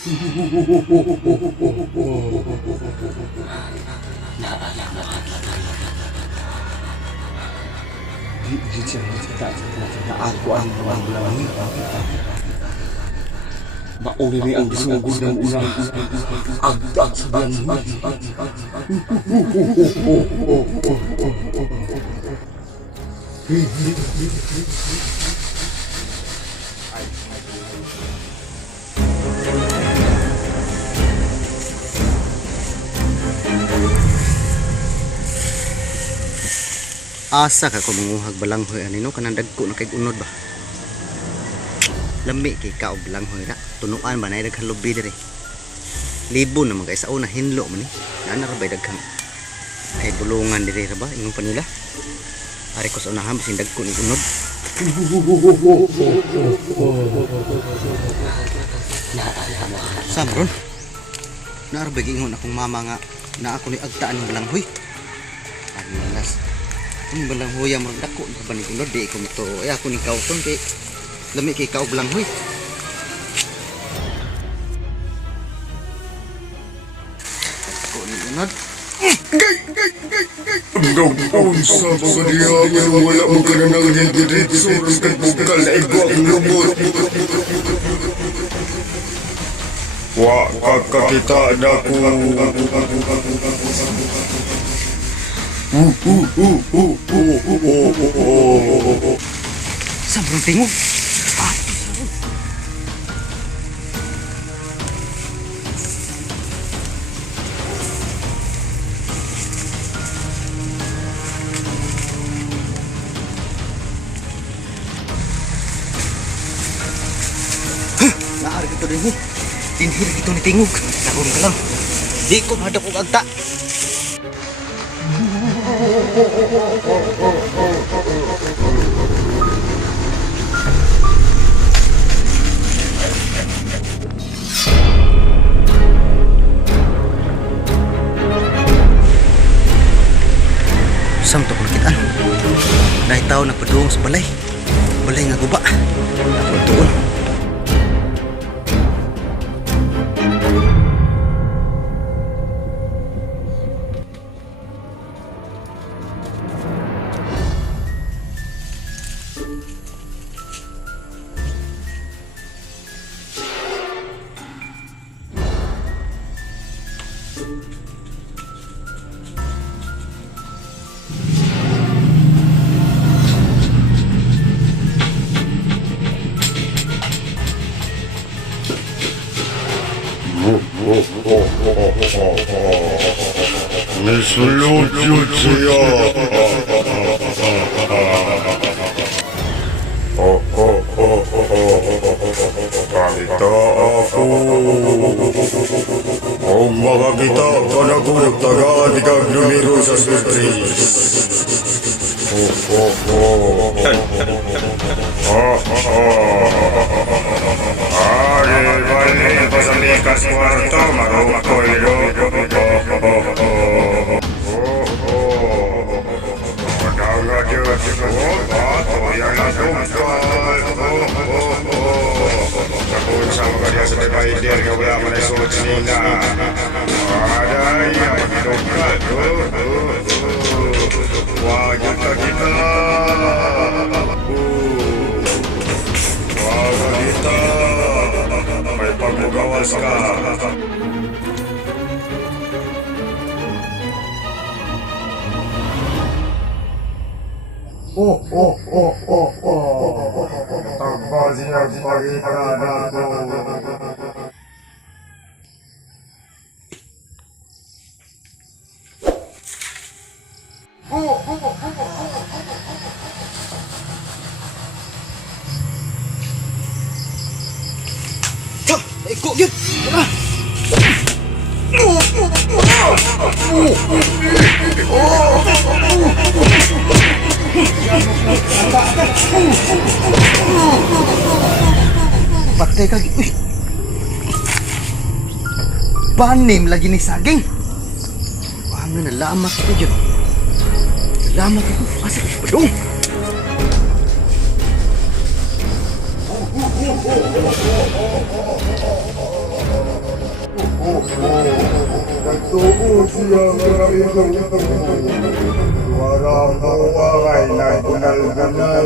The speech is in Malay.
Aku ang belangi. Maulili ang sungguh ng ulang agdag sa belangi. Asa ka ko manguhag balanghoy anino kanang dagko na kay unod ba? Lami kay ka og balanghoy na tunuan ba nay daghang lubi diri. Libo na mga isaw na hinlo man ni. Ana ra bay daghang ay bulungan diri ra ba ingon pa nila. Ari ko sa unahan bisin dagko ni unod. Samron. Naarbay ingon akong mama nga na ako ni agtaan ng balanghoy. Ani las. Ang balanghoy ang dako na ba ni unod di ko mito. Ay ako ni kauton kay lami kay kaog balanghoy. Dako ni unod. Ang sa mga diyaman wala mo ka na nang diretso ng bukal na ibo ang lumot. Wa kakakita na ko. Samron tingog. Naari kita din mo. Tinhir kita ni tingog. Takon ka lang. Di ko madap og agta. Samto ko nakitaan. Dahil tao nagpaduong sa balay. Balay nga guba. Ako tuon. Nesuludyod siya. Kalita ako. Kung makakita ka na ko nagtagaan ikang numero sa surprise. Balik pa sa likas kwarto, marukoy lo. Madanga Diyos ko, bato yan na dumkal. Takot sa mga diya sa divider, kaya wala man ay suot nila. Aday, ay dumkal. Wag yun ka kita. Wag kita. May pagbugawas ka. Tagbazi ang pagkikala ko. Ikut dia. Patay kaki. Panim lagi ni saging. Paano na lama kita dyan? Lama kita. Asal pedong. Tuo siya mga ito. Suara mo ay nagpunal-punal.